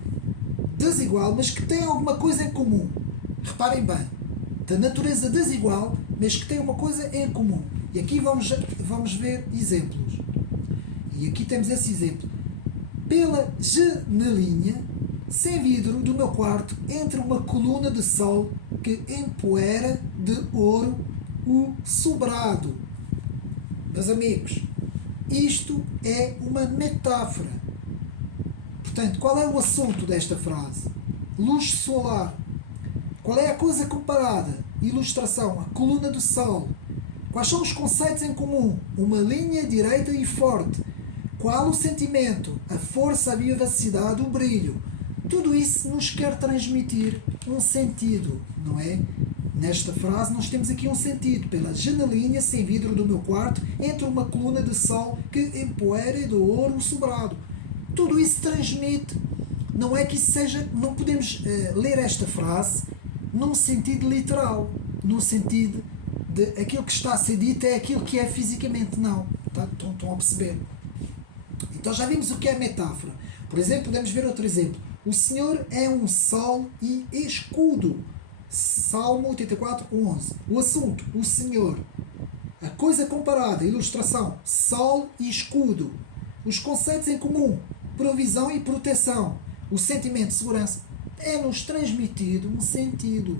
mas que têm alguma coisa em comum. Reparem bem, da natureza desigual, mas que têm uma coisa em comum. E aqui vamos ver exemplos. E aqui temos esse exemplo. Pela janelinha, sem vidro do meu quarto entre uma coluna de sol que empoeira de ouro o sobrado. Meus amigos, isto é uma metáfora. Portanto, qual é o assunto desta frase? Luz solar. Qual é a coisa comparada? Ilustração, a coluna do sol. Quais são os conceitos em comum? Uma linha direita e forte. Qual o sentimento? A força, a vivacidade, o brilho. Tudo isso nos quer transmitir um sentido, não é? Nesta frase nós temos aqui um sentido. Pela janelinha sem vidro do meu quarto, entre uma coluna de sol que empoeira de ouro o sobrado. Tudo isso transmite. Não é que isso seja... Não podemos ler esta frase num sentido literal. No sentido de aquilo que está a ser dito é aquilo que é fisicamente. Não. Tá? Estão a perceber? Então já vimos o que é metáfora. Por exemplo, podemos ver outro exemplo. O Senhor é um sol e escudo. Salmo 84, 11. O assunto, o Senhor. A coisa comparada, ilustração, sol e escudo. Os conceitos em comum, provisão e proteção. O sentimento de segurança. É-nos transmitido um sentido.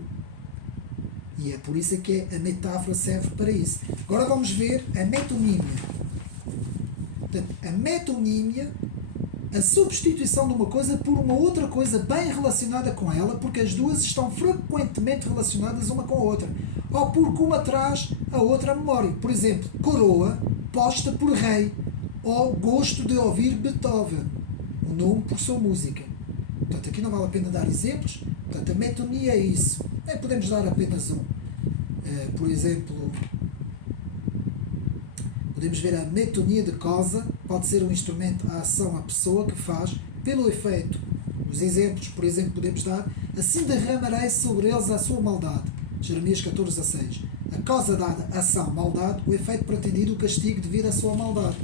E é por isso que a metáfora serve para isso. Agora vamos ver a metonímia. Portanto, a metonímia, a substituição de uma coisa por uma outra coisa bem relacionada com ela, porque as duas estão frequentemente relacionadas uma com a outra, ou porque uma traz a outra à memória. Por exemplo, coroa posta por rei, ou gosto de ouvir Beethoven, o nome por sua música. Portanto, aqui não vale a pena dar exemplos. Portanto, a metonia é isso. Nem podemos dar apenas um. Por exemplo, podemos ver a metonia de causa, pode ser um instrumento, a ação, a pessoa que faz, pelo efeito. Os exemplos, por exemplo, podemos dar: assim derramarei sobre eles a sua maldade. Jeremias 14, 6. A causa dada, ação, maldade, o efeito pretendido, o castigo devido à sua maldade.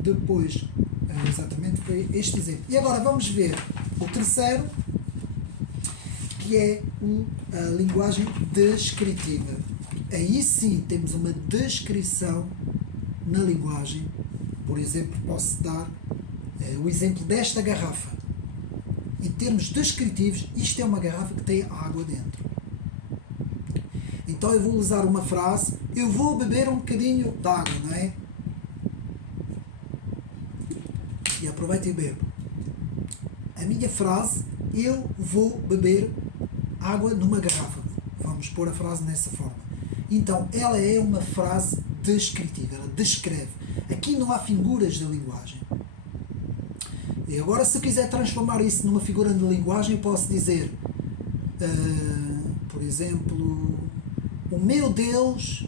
Depois, exatamente foi este exemplo. E agora vamos ver o terceiro, que é a linguagem descritiva. Aí sim temos uma descrição na linguagem. Por exemplo, posso dar o exemplo desta garrafa. Em termos descritivos, isto é uma garrafa que tem água dentro. Então eu vou usar uma frase: eu vou beber um bocadinho de água, não é? E aproveito e bebo. A minha frase: eu vou beber água numa garrafa. Vamos pôr a frase nessa forma. Então, ela é uma frase descritiva, ela descreve. Aqui não há figuras de linguagem. E agora, se eu quiser transformar isso numa figura de linguagem, eu posso dizer, por exemplo, o meu Deus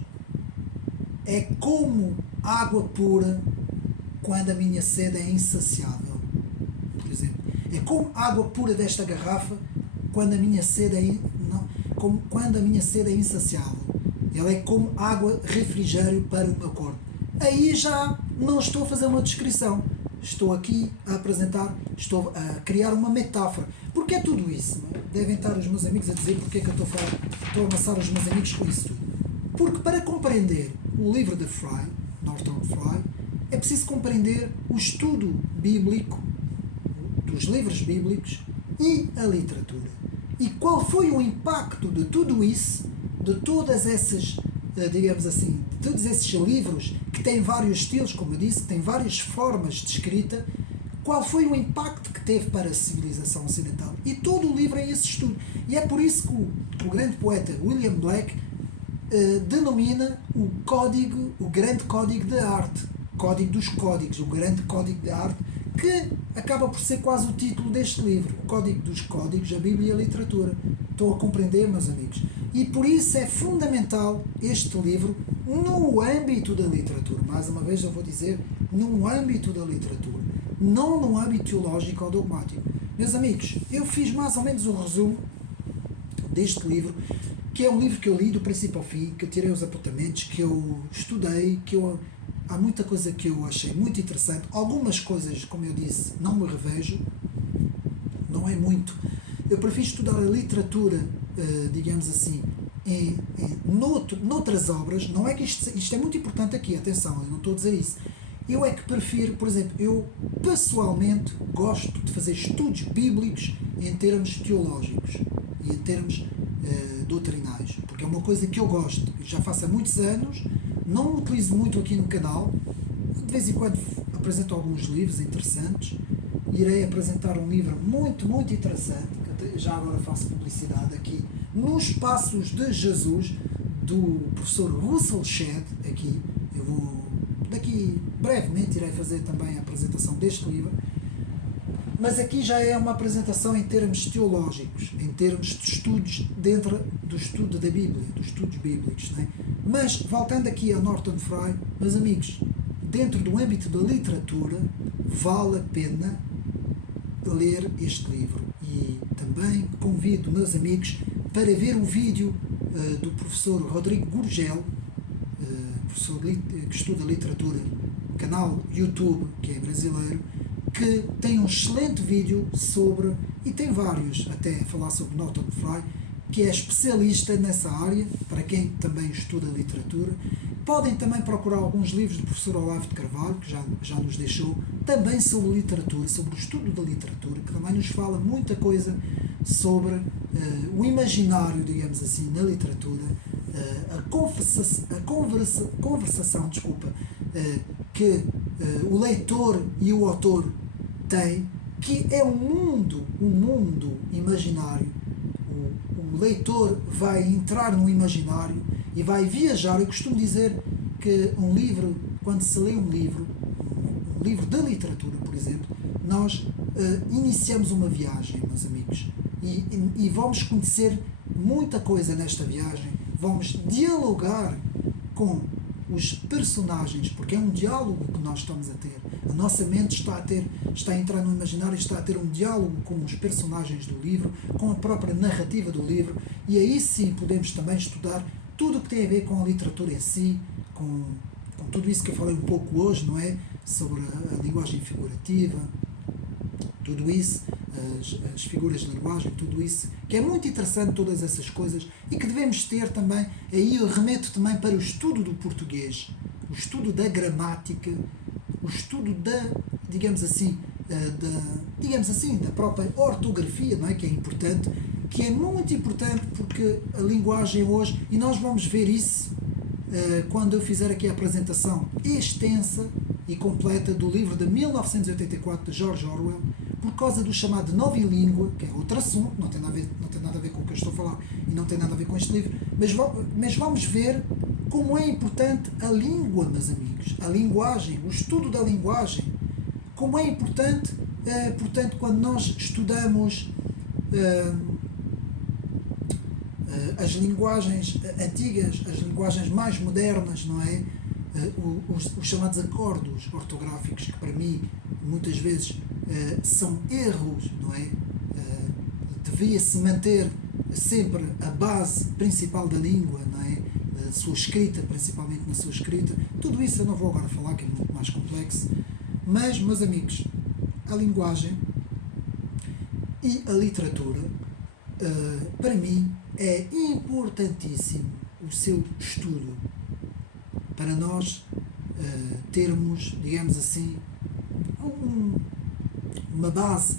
é como água pura quando a minha sede é insaciável. Por exemplo, é como água pura desta garrafa quando a minha sede é insaciável. Ela é como água refrigério para o meu corpo. Aí já não estou a fazer uma descrição. Estou aqui a apresentar, estou a criar uma metáfora. Porque é tudo isso? Devem estar os meus amigos a dizer porque é que eu estou a amassar os meus amigos com isso tudo. Porque para compreender o livro de Fry, Norton Fry, é preciso compreender o estudo bíblico, dos livros bíblicos e a literatura. E qual foi o impacto de tudo isso, de todas essas, digamos assim, de todos esses livros que têm vários estilos, como eu disse, que têm várias formas de escrita, qual foi o impacto que teve para a civilização ocidental? E todo o livro é esse estudo. E é por isso que o grande poeta William Blake denomina o código, o grande código da arte, código dos códigos, o grande código da arte, que acaba por ser quase o título deste livro, o Código dos Códigos, a Bíblia e a Literatura. Estão a compreender, meus amigos? E por isso é fundamental este livro no âmbito da literatura. Mais uma vez eu vou dizer, no âmbito da literatura, não no âmbito teológico ou dogmático. Meus amigos, eu fiz mais ou menos um resumo deste livro, que é um livro que eu li do princípio ao fim, que eu tirei os apontamentos, que eu estudei, há muita coisa que eu achei muito interessante. Algumas coisas, como eu disse, não me revejo, não é muito. Eu prefiro estudar a literatura, digamos assim, noutras obras. Não é que isto é muito importante aqui, atenção, eu não estou a dizer isso. Eu é que prefiro, por exemplo, eu pessoalmente gosto de fazer estudos bíblicos em termos teológicos e em termos doutrinais, porque é uma coisa que eu gosto, já faço há muitos anos, não utilizo muito aqui no canal, de vez em quando apresento alguns livros interessantes, irei apresentar um livro muito, muito interessante, que já agora faço publicidade aqui, Nos Passos de Jesus, do professor Russell Shedd, aqui, eu vou, daqui brevemente irei fazer também a apresentação deste livro, mas aqui já é uma apresentação em termos teológicos, em termos de estudos dentro do estudo da Bíblia, dos estudos bíblicos. Não é? Mas, voltando aqui a Norton Fry, meus amigos, dentro do âmbito da literatura, vale a pena ler este livro. E também convido meus amigos para ver o vídeo do professor Rodrigo Gurgel, professor que estuda literatura, canal YouTube, que é brasileiro, que tem um excelente vídeo sobre, e tem vários até a falar sobre Norton Fry, que é especialista nessa área, para quem também estuda literatura. Podem também procurar alguns livros do professor Olavo de Carvalho, que já nos deixou, também sobre literatura, sobre o estudo da literatura, que também nos fala muita coisa sobre o imaginário, digamos assim, na literatura, a conversação, que o leitor e o autor têm, que é um mundo imaginário. O leitor vai entrar no imaginário e vai viajar. Eu costumo dizer que um livro, quando se lê um livro de literatura, por exemplo, nós iniciamos uma viagem, meus amigos, e vamos conhecer muita coisa nesta viagem, vamos dialogar com os personagens, porque é um diálogo que nós estamos a ter. A nossa mente está a entrar no imaginário e está a ter um diálogo com os personagens do livro, com a própria narrativa do livro, e aí sim podemos também estudar tudo o que tem a ver com a literatura em si, com tudo isso que eu falei um pouco hoje, não é? Sobre a linguagem figurativa, tudo isso, as figuras de linguagem, tudo isso, que é muito interessante, todas essas coisas, e que devemos ter também. Aí eu remeto também para o estudo do português, o estudo da gramática, o estudo da, digamos assim, da própria ortografia, não é? Que é importante, que é muito importante, porque a linguagem hoje, e nós vamos ver isso quando eu fizer aqui a apresentação extensa e completa do livro de 1984 de George Orwell, por causa do chamado nova língua, que é outro assunto, não tem nada a ver com o que eu estou a falar e não tem nada a ver com este livro, mas vamos ver como é importante a língua, meus amigos, a linguagem, o estudo da linguagem, como é importante, portanto, quando nós estudamos as linguagens antigas, as linguagens mais modernas, não é? Os chamados acordos ortográficos, que para mim muitas vezes são erros, não é? Devia-se manter sempre a base principal da língua, não é? A sua escrita, principalmente na sua escrita. Tudo isso eu não vou agora falar, que é muito mais complexo, mas, meus amigos, a linguagem e a literatura, para mim, é importantíssimo o seu estudo para nós termos, digamos assim, uma base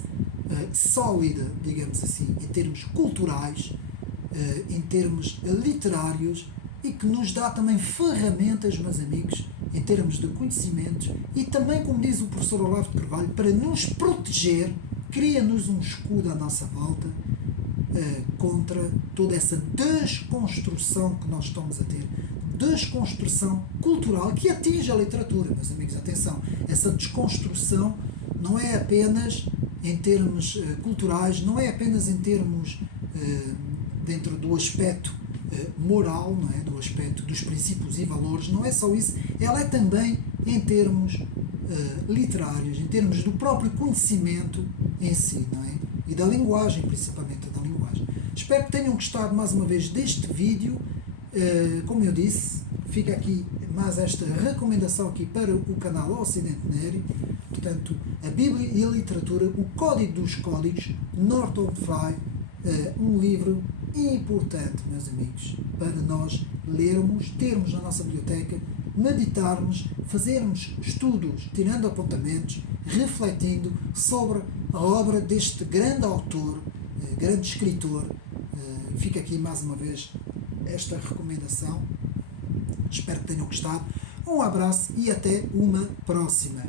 sólida, digamos assim, em termos culturais, em termos literários, e que nos dá também ferramentas, meus amigos, em termos de conhecimentos, e também, como diz o professor Olavo de Carvalho, para nos proteger, cria-nos um escudo à nossa volta contra toda essa desconstrução que nós estamos a ter, desconstrução cultural que atinge a literatura, meus amigos, atenção, essa desconstrução não é apenas em termos culturais, não é apenas em termos dentro do aspecto moral, não é? Do aspecto dos princípios e valores, não é só isso, ela é também em termos literários, em termos do próprio conhecimento em si, não é? E da linguagem, principalmente da linguagem. Espero que tenham gostado mais uma vez deste vídeo. Como eu disse, fica aqui mais esta recomendação aqui para o canal Ocidente Neri. Portanto, a Bíblia e a literatura, o Código dos Códigos, Norton Fry, um livro importante, meus amigos, para nós lermos, termos na nossa biblioteca, meditarmos, fazermos estudos, tirando apontamentos, refletindo sobre a obra deste grande autor, grande escritor. Fica aqui mais uma vez esta recomendação. Espero que tenham gostado. Um abraço e até uma próxima.